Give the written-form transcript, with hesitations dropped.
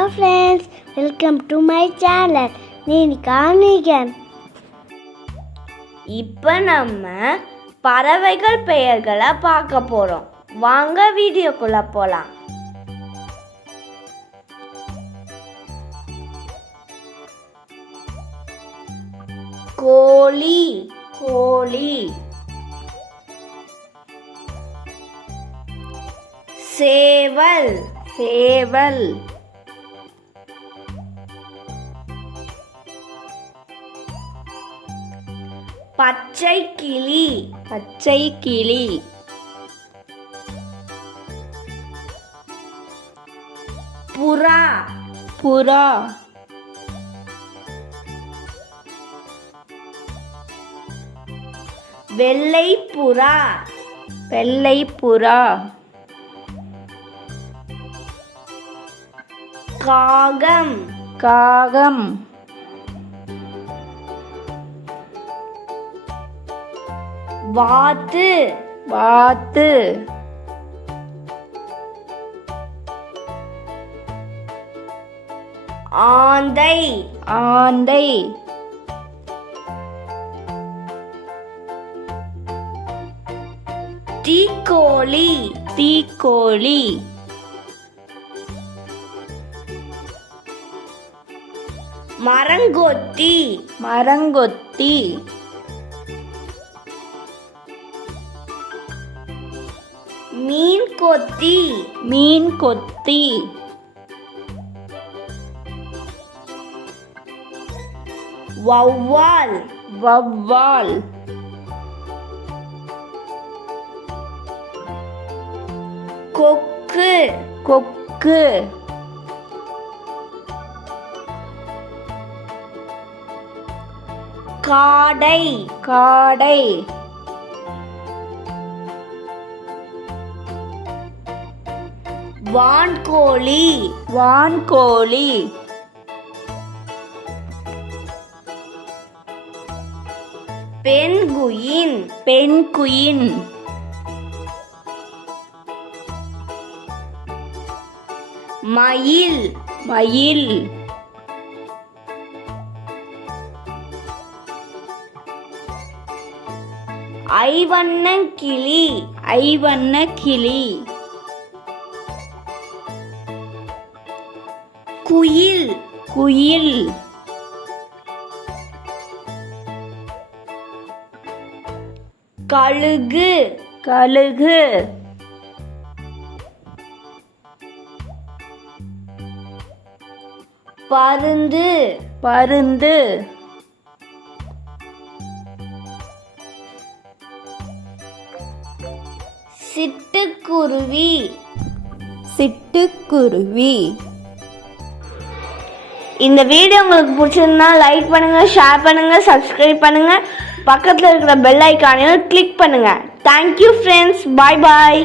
Hello friends, welcome to my channel neenikanikan. இப்போ நம்ம பறவைகள் பெயர்களை பார்க்க போறோம். வாங்க வீடியோக்குள்ள போலாம். கோழி கோழி, சேவல் சேவல், பச்சை கிளி பச்சை கிளி, புறா புறா, வெள்ளை புறா வெள்ளை புறா, காகம் காகம், வாத்து வாத்து, ஆந்தை ஆந்தை, தீக்கோழி தீக்கோழி, மரங்கொத்தி மரங்கொத்தி, மீன் கொத்தி மீன் கொத்தி, வௌவால் வௌவால், கொக்கு கொக்கு, காடை காடை, வான்கோழி வான்கோழி, பென்குயின் பென்குயின், மயில் மயில், ஐவண்ணக்கிளி ஐவண்ணக்கிளி, குயில் குயில், கழுகு கழுகு, பருந்து பருந்து, சிட்டுக்குருவி சிட்டுக்குருவி. இந்த வீடியோ உங்களுக்கு பிடிச்சிருந்தா லைக் பண்ணுங்க, ஷேர் பண்ணுங்க, சப்ஸ்கிரைப் பண்ணுங்க, பக்கத்தில் இருக்கிற பெல் ஐக்கானையும் கிளிக் பண்ணுங்க. தேங்க்யூ ஃப்ரெண்ட்ஸ், பாய் பாய்.